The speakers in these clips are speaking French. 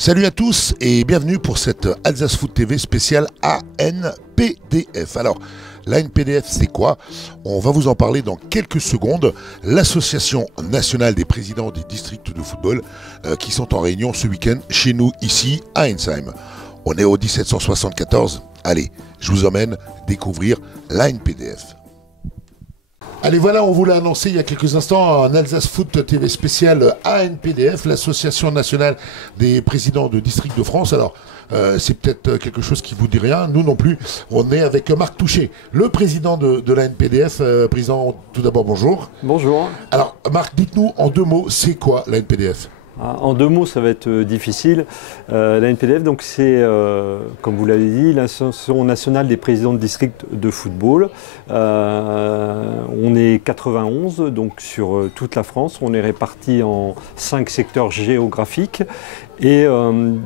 Salut à tous et bienvenue pour cette Alsace Foot TV spéciale ANPDF. Alors, l'ANPDF c'est quoi? On va vous en parler dans quelques secondes. L'Association nationale des présidents des districts de football qui sont en réunion ce week-end chez nous ici à Ensheim. On est au 1774. Allez, je vous emmène découvrir l'ANPDF. Allez, voilà, on vous l'a annoncé il y a quelques instants, un Alsace Foot TV spécial ANPDF, l'Association nationale des présidents de districts de France. Alors, c'est peut-être quelque chose qui vous dit rien, nous non plus. On est avec Marc Touchet, le président de l'ANPDF. Président, tout d'abord, bonjour. Bonjour. Alors, Marc, dites-nous en deux mots, c'est quoi l'ANPDF ? En deux mots, ça va être difficile. L'ANPDF, donc c'est, comme vous l'avez dit, l'Association nationale des présidents de districts de football. On est 91, donc sur toute la France. On est répartis en 5 secteurs géographiques. Et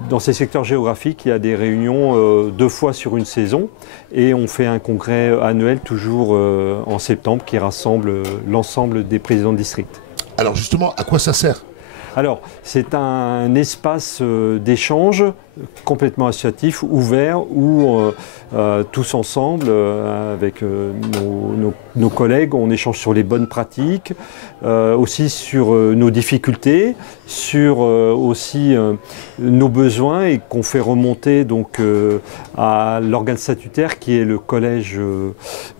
dans ces secteurs géographiques, il y a des réunions 2 fois sur une saison. Et on fait un congrès annuel toujours en septembre qui rassemble l'ensemble des présidents de district. Alors justement, à quoi ça sert ? Alors, c'est un espace d'échange complètement associatif, ouvert, où tous ensemble, avec nos collègues, on échange sur les bonnes pratiques, aussi sur nos difficultés, sur aussi nos besoins, et qu'on fait remonter donc à l'organe statutaire qui est le collège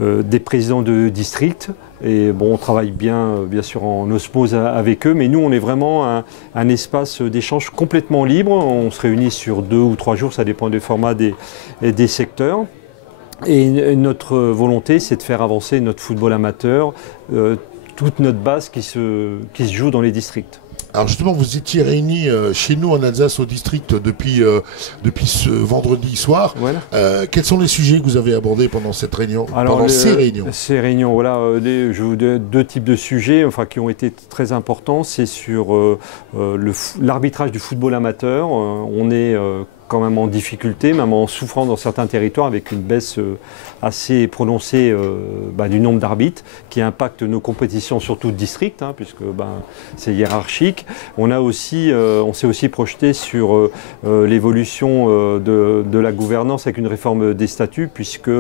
des présidents de district. Et bon, on travaille bien sûr en osmose avec eux, mais nous on est vraiment un espace d'échange complètement libre. On se réunit sur 2 ou 3 jours, ça dépend des formats des secteurs. Et notre volonté, c'est de faire avancer notre football amateur, toute notre base qui se joue dans les districts. Alors justement, vous étiez réunis chez nous en Alsace au district depuis ce vendredi soir. Voilà. Quels sont les sujets que vous avez abordés pendant cette réunion? Ces réunions. Ces réunions, voilà, je vous donne 2 types de sujets qui ont été très importants. C'est sur l'arbitrage du football amateur. On est quand même en difficulté, même en souffrant dans certains territoires, avec une baisse assez prononcée du nombre d'arbitres qui impacte nos compétitions, surtout de district, puisque c'est hiérarchique. On s'est aussi projeté sur l'évolution de la gouvernance avec une réforme des statuts, puisque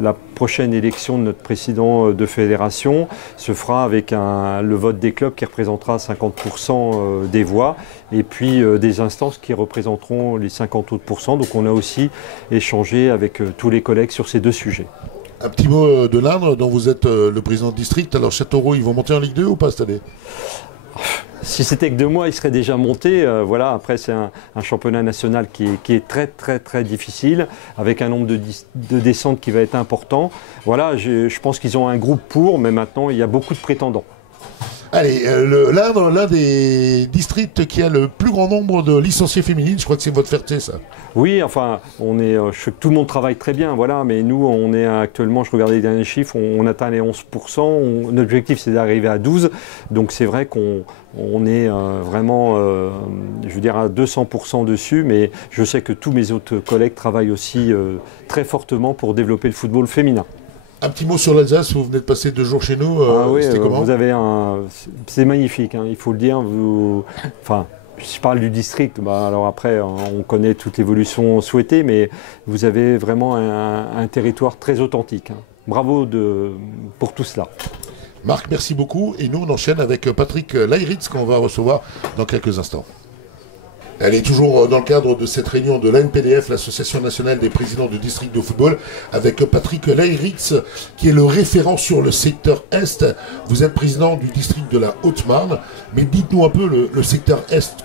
la prochaine élection de notre président de fédération se fera avec le vote des clubs qui représentera 50% des voix, et puis des instances qui représenteront les 50 autres %. Donc on a aussi échangé avec tous les collègues sur ces 2 sujets. Un petit mot de l'Indre, dont vous êtes le président de district. Alors Châteauroux, ils vont monter en Ligue 2 ou pas cette année? Si c'était que 2 mois, il serait déjà monté. Voilà. Après, c'est un championnat national qui est très difficile, avec un nombre de descentes qui va être important. Voilà, je pense qu'ils ont un groupe pour, mais maintenant, il y a beaucoup de prétendants. Allez, l'Indre, l'un des districts qui a le plus grand nombre de licenciés féminines, je crois que c'est votre fierté, ça. Oui, enfin, tout le monde travaille très bien, voilà, mais nous, on est actuellement, je regardais les derniers chiffres, on atteint les 11%, notre objectif c'est d'arriver à 12%, donc c'est vrai qu'on est vraiment, je veux dire, à 200% dessus, mais je sais que tous mes autres collègues travaillent aussi très fortement pour développer le football féminin. Un petit mot sur l'Alsace, vous venez de passer 2 jours chez nous, oui, c'était comment? C'est magnifique, il faut le dire. Je parle du district, alors après on connaît toute l'évolution souhaitée, mais vous avez vraiment un territoire très authentique. Bravo pour tout cela. Marc, merci beaucoup, et nous on enchaîne avec Patrick Leiritz qu'on va recevoir dans quelques instants. Elle est toujours dans le cadre de cette réunion de l'ANPDF, l'Association nationale des présidents de districts de football, avec Patrick Leiritz, qui est le référent sur le secteur Est. Vous êtes président du district de la Haute-Marne, mais dites-nous un peu le secteur Est,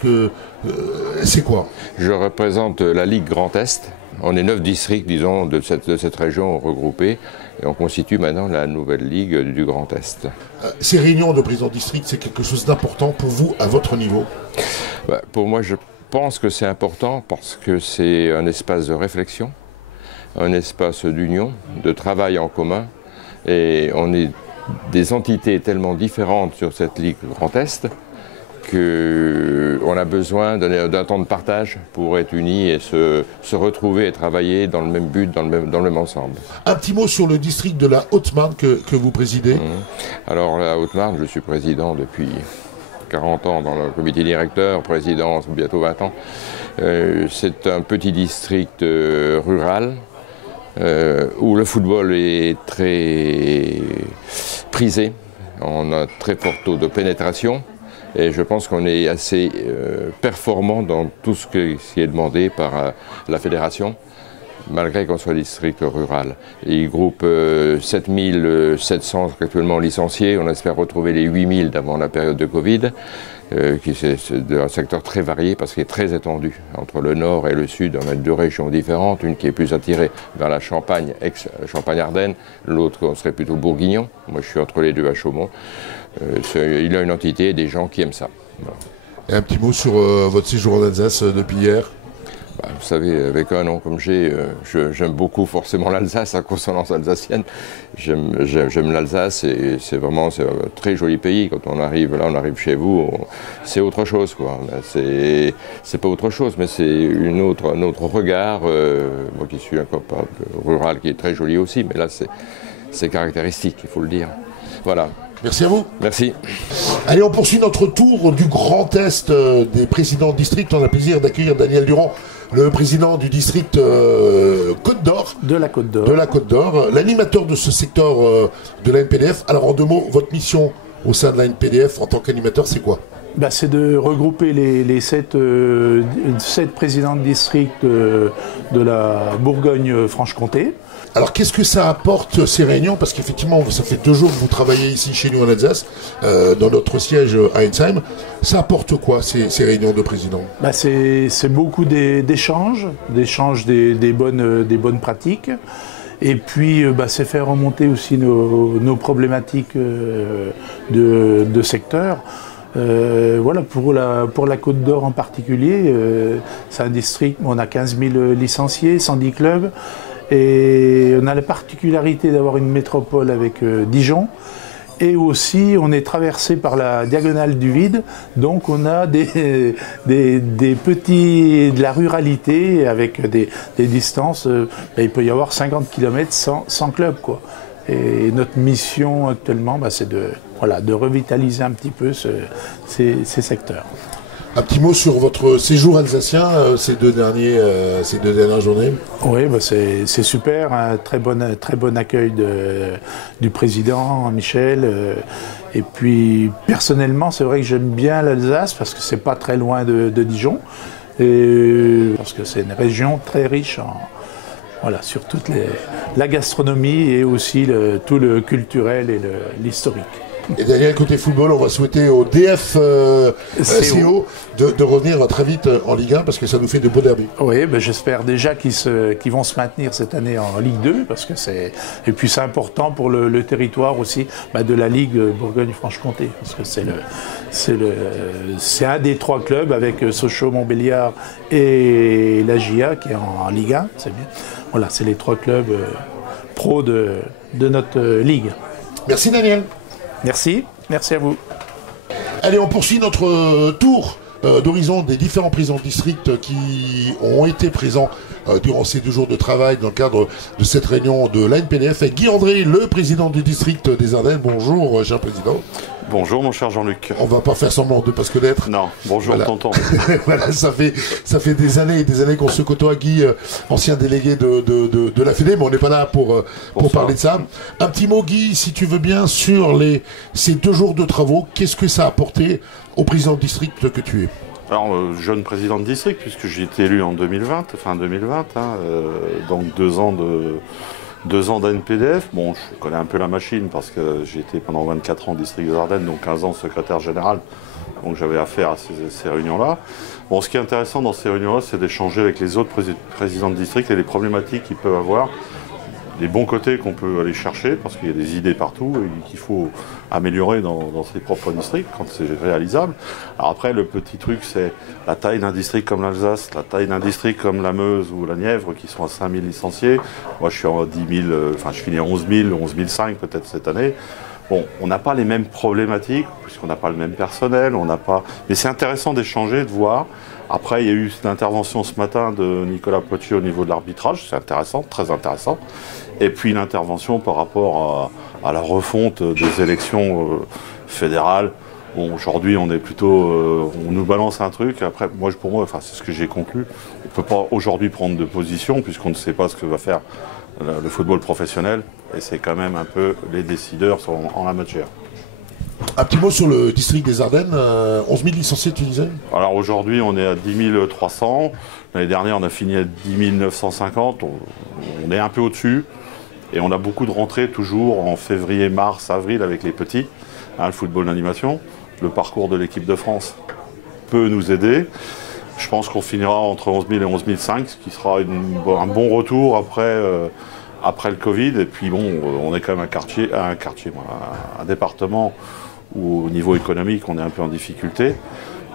c'est quoi? Je représente la Ligue Grand Est. On est 9 districts, disons, de cette région regroupés, et on constitue maintenant la nouvelle Ligue du Grand Est. Ces réunions de présidents de district, c'est quelque chose d'important pour vous, à votre niveau? Pour moi, je pense que c'est important parce que c'est un espace de réflexion, un espace d'union, de travail en commun, et on est des entités tellement différentes sur cette Ligue Grand Est qu'on a besoin d'un temps de partage pour être unis et se retrouver et travailler dans le même but, dans le même ensemble. Un petit mot sur le district de la Haute-Marne que vous présidez. Alors la Haute-Marne, je suis président depuis 40 ans dans le comité directeur, président, bientôt 20 ans. C'est un petit district rural où le football est très prisé. On a un très fort taux de pénétration et je pense qu'on est assez performant dans tout ce qui est demandé par la fédération, malgré qu'on soit district rural. Il groupe 7700 actuellement licenciés, on espère retrouver les 8000 d'avant la période de Covid, qui c'est un secteur très varié parce qu'il est très étendu. Entre le nord et le sud, on a deux régions différentes, une qui est plus attirée vers la Champagne, ex-Champagne-Ardenne, l'autre on serait plutôt bourguignon. Moi je suis entre les deux à Chaumont. Il a une entité et des gens qui aiment ça. Voilà. Et un petit mot sur votre séjour en Alsace depuis hier. Vous savez, avec un nom comme j'aime beaucoup forcément l'Alsace, à consonance alsacienne. J'aime l'Alsace et c'est un très joli pays. Quand on arrive là, on arrive chez vous, c'est autre chose, quoi. C'est pas autre chose, mais c'est un autre regard. Moi qui suis un copain rural qui est très joli aussi, mais là c'est caractéristique, il faut le dire. Voilà. Merci à vous. Merci. Allez, on poursuit notre tour du Grand Est des présidents de district. On a le plaisir d'accueillir Daniel Durand, le président du district Côte d'Or. De la Côte d'Or. De la Côte d'Or, l'animateur de ce secteur de la NPDF. Alors en deux mots, votre mission au sein de la NPDF en tant qu'animateur, c'est quoi? C'est de regrouper les 7 présidents de district de la Bourgogne-Franche-Comté. Alors qu'est-ce que ça apporte ces réunions? Parce qu'effectivement, ça fait 2 jours que vous travaillez ici chez nous en Alsace, dans notre siège à Ensheim. Ça apporte quoi ces réunions de présidents? C'est beaucoup d'échanges, des bonnes pratiques. Et puis c'est faire remonter aussi nos problématiques de secteur. Voilà, pour la Côte d'Or en particulier, c'est un district où on a 15 000 licenciés, 110 clubs. Et on a la particularité d'avoir une métropole avec Dijon. Et aussi, on est traversé par la diagonale du vide. Donc, on a de la ruralité avec des distances. Il peut y avoir 50 km sans club, quoi. Et notre mission actuellement, c'est de revitaliser un petit peu ces secteurs. Un petit mot sur votre séjour alsacien ces deux dernières journées. Oui, c'est super, un très bon accueil du président Michel. Et puis personnellement, c'est vrai que j'aime bien l'Alsace parce que c'est pas très loin de Dijon, et parce que c'est une région très riche sur toute la gastronomie et aussi tout le culturel et l'historique. Et Daniel, côté football, on va souhaiter au DF CO de revenir très vite en Ligue 1 parce que ça nous fait de beaux derbys. Oui, j'espère déjà qu'ils vont se maintenir cette année en Ligue 2 parce que et puis c'est important pour le territoire aussi de la Ligue Bourgogne-Franche-Comté parce que c'est un des 3 clubs avec Sochaux, Montbéliard et la GIA qui est en Ligue 1. C'est bien. Voilà, c'est les 3 clubs pro de notre Ligue. Merci Daniel. Merci à vous. Allez, on poursuit notre tour d'horizon des différents présidents de district qui ont été présents durant ces 2 jours de travail dans le cadre de cette réunion de l'ANPDF. Et Guy André, le président du district des Ardennes. Bonjour, cher président. Bonjour, mon cher Jean-Luc. On va pas faire semblant de ne pas se connaître. Non, bonjour, voilà. Tonton. Voilà, ça fait des années et des années qu'on se côtoie, Guy, ancien délégué de la Fédé, mais on n'est pas là pour parler de ça. Un petit mot, Guy, si tu veux bien, sur ces 2 jours de travaux. Qu'est-ce que ça a apporté au président de district que tu es? Alors, jeune président de district, puisque j'ai été élu en 2020, donc 2 ans d'ANPDF. Bon, je connais un peu la machine parce que j'ai été pendant 24 ans au district des Ardennes, donc 15 ans secrétaire général. Donc j'avais affaire à ces réunions-là. Bon, ce qui est intéressant dans ces réunions-là, c'est d'échanger avec les autres présidents de district et les problématiques qu'ils peuvent avoir. Les bons côtés qu'on peut aller chercher, parce qu'il y a des idées partout et qu'il faut améliorer dans ses propres districts quand c'est réalisable. Alors après, le petit truc, c'est la taille d'un district comme l'Alsace, la taille d'un district comme la Meuse ou la Nièvre, qui sont à 5 000 licenciés. Moi, je suis en 10 000, je finis à 11 000, 11 500 peut-être cette année. Bon, on n'a pas les mêmes problématiques, puisqu'on n'a pas le même personnel, mais c'est intéressant d'échanger, de voir. Après, il y a eu une intervention ce matin de Nicolas Potier au niveau de l'arbitrage, c'est intéressant, très intéressant. Et puis une intervention par rapport à la refonte des élections fédérales. Bon, aujourd'hui, on est plutôt, on nous balance un truc. Après, pour moi, enfin, c'est ce que j'ai conclu. On ne peut pas aujourd'hui prendre de position puisqu'on ne sait pas ce que va faire le football professionnel. Et c'est quand même un peu les décideurs en la matière. Un petit mot sur le district des Ardennes. 11 000 licenciés, tu disais? Alors aujourd'hui, on est à 10 300. L'année dernière, on a fini à 10 950. On est un peu au-dessus. Et on a beaucoup de rentrées toujours en février, mars, avril avec les petits. Hein, le football d'animation. Le parcours de l'équipe de France peut nous aider. Je pense qu'on finira entre 11 000 et 11 500, ce qui sera un bon retour après le Covid. Et puis bon, on est quand même un département où au niveau économique, on est un peu en difficulté.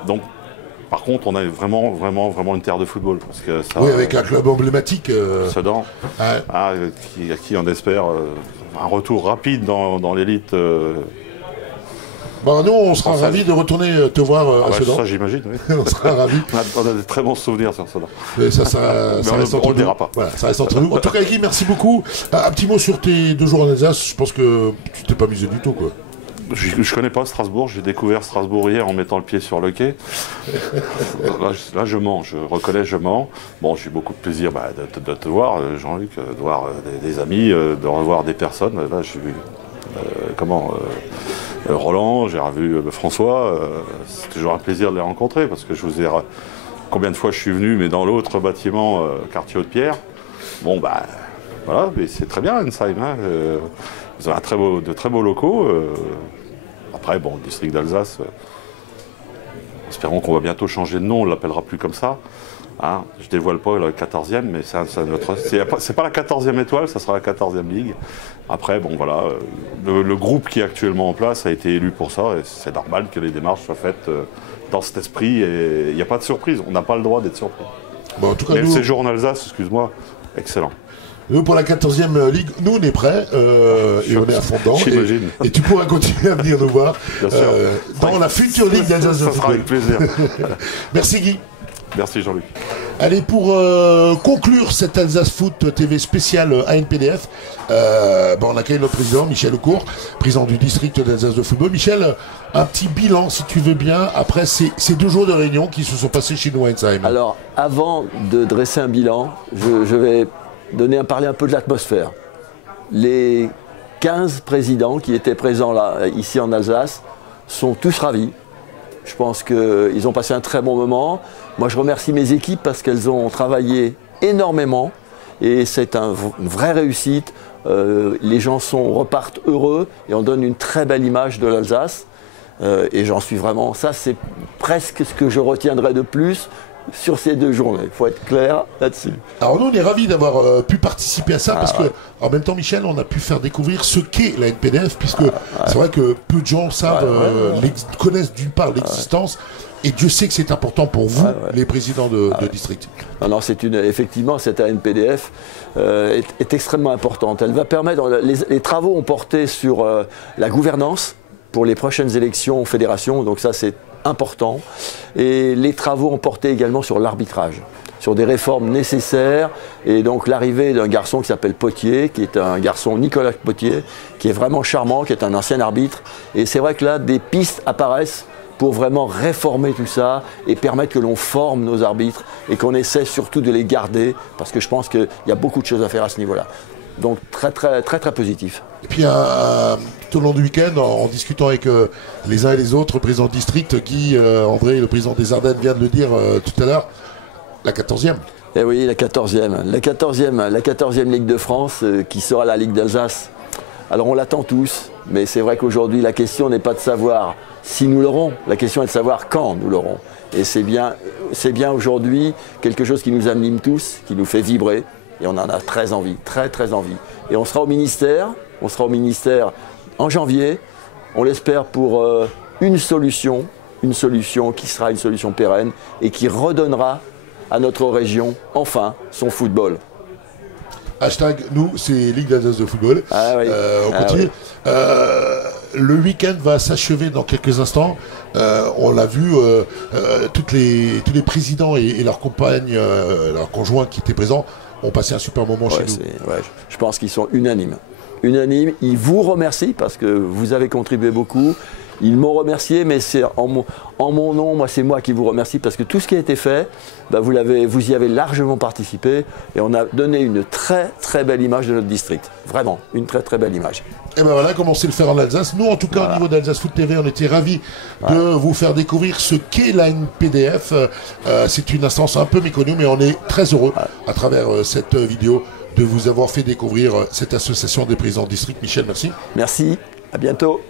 Donc, par contre, on a vraiment une terre de football. Parce que ça, oui, avec un club emblématique. Sedan, qui on espère un retour rapide dans l'élite. Bon, nous, on sera ravis de retourner te voir à Sedan. Ça, j'imagine, oui. On sera ravis. On a de très bons souvenirs sur Sedan. Mais ça reste entre on nous. le dira pas. Voilà, ça reste entre nous. En tout cas, Guy, merci beaucoup. Un petit mot sur tes 2 jours en Alsace. Je pense que tu t'es pas misé du tout, quoi. Je connais pas Strasbourg, j'ai découvert Strasbourg hier en mettant le pied sur le quai. Là, je mens, je reconnais, je mens. Bon, j'ai eu beaucoup de plaisir de te voir, Jean-Luc, de voir des amis, de revoir des personnes. Là, j'ai vu Roland, j'ai revu François. C'est toujours un plaisir de les rencontrer parce que je vous ai... Combien de fois je suis venu, mais dans l'autre bâtiment, quartier Haute-Pierre. Bon, voilà, mais c'est très bien, Ensheim. Hein, vous avez de très beaux locaux. Après, bon, le district d'Alsace, espérons qu'on va bientôt changer de nom, on ne l'appellera plus comme ça. Hein, je ne dévoile pas la 14e, mais c'est pas la 14e étoile, ça sera la 14e ligue. Après, bon voilà, le groupe qui est actuellement en place a été élu pour ça, et c'est normal que les démarches soient faites dans cet esprit, et il n'y a pas de surprise, on n'a pas le droit d'être surpris. Bon, en tout cas, mais le séjour en Alsace, excuse-moi, excellent. Nous, pour la 14e Ligue, nous, on est prêts et on est à fond dedans. J'imagine. Et tu pourras continuer à venir nous voir dans la future Ligue d'Alsace de football. Ça sera avec plaisir. Merci Guy. Merci Jean-Luc. Allez, pour conclure cette Alsace Foot TV spéciale ANPDF, on accueille notre président, Michel Aucourt, président du district d'Alsace de football. Michel, un petit bilan, si tu veux bien, après ces 2 jours de réunion qui se sont passés chez nous à Ensheim. Alors, avant de dresser un bilan, je vais parler un peu de l'atmosphère. Les 15 présidents qui étaient présents là, ici en Alsace sont tous ravis. Je pense qu'ils ont passé un très bon moment. Moi, je remercie mes équipes parce qu'elles ont travaillé énormément et c'est une vraie réussite. Les gens repartent heureux et on donne une très belle image de l'Alsace. Et j'en suis vraiment... Ça, c'est presque ce que je retiendrai de plus sur ces 2 journées. Il faut être clair là-dessus. Alors nous, on est ravis d'avoir pu participer à ça parce que, en même temps, Michel, on a pu faire découvrir ce qu'est la NPDF, puisque c'est vrai que peu de gens savent, connaissent d'une part l'existence, et Dieu sait que c'est important pour vous, les présidents de district. Non, effectivement, cette ANPDF est extrêmement importante. Elle va permettre, les travaux ont porté sur la gouvernance pour les prochaines élections aux fédérations, donc ça c'est important. Et les travaux ont porté également sur l'arbitrage, sur des réformes nécessaires. Et donc l'arrivée d'un garçon qui s'appelle Potier, qui est un garçon, Nicolas Potier, qui est vraiment charmant, qui est un ancien arbitre. Et c'est vrai que là, des pistes apparaissent pour vraiment réformer tout ça et permettre que l'on forme nos arbitres et qu'on essaie surtout de les garder, parce que je pense qu'il y a beaucoup de choses à faire à ce niveau-là. Donc très positif. Et puis tout au long du week-end, en discutant avec les uns et les autres, présidents de district, Guy, André, le président des Ardennes vient de le dire tout à l'heure, la 14e. Eh oui, la 14e. La 14e Ligue de France qui sera la Ligue d'Alsace. Alors on l'attend tous, mais c'est vrai qu'aujourd'hui la question n'est pas de savoir si nous l'aurons, la question est de savoir quand nous l'aurons. Et c'est bien aujourd'hui quelque chose qui nous anime tous, qui nous fait vibrer. Et on en a très envie, très envie. Et on sera au ministère en janvier, on l'espère pour une solution qui sera une solution pérenne et qui redonnera à notre région, enfin, son football. Hashtag, nous, c'est Ligue d'Alsace de football. On continue. Le week-end va s'achever dans quelques instants. On l'a vu, tous les présidents et leurs compagnes, leurs conjoints qui étaient présents, ont passé un super moment chez nous. Je pense qu'ils sont unanimes. Ils vous remercient parce que vous avez contribué beaucoup. Ils m'ont remercié, mais c'est en mon nom, c'est moi qui vous remercie parce que tout ce qui a été fait, bah, vous y avez largement participé et on a donné une très très belle image de notre district. Vraiment, une très très belle image. Et ben voilà, comme on sait le faire en Alsace. Nous, en tout cas, au niveau d'Alsace Foot TV, on était ravis de vous faire découvrir ce qu'est la NPDF. C'est une instance un peu méconnue, mais on est très heureux à travers cette vidéo de vous avoir fait découvrir cette association des présidents de district. Michel, merci. Merci, à bientôt.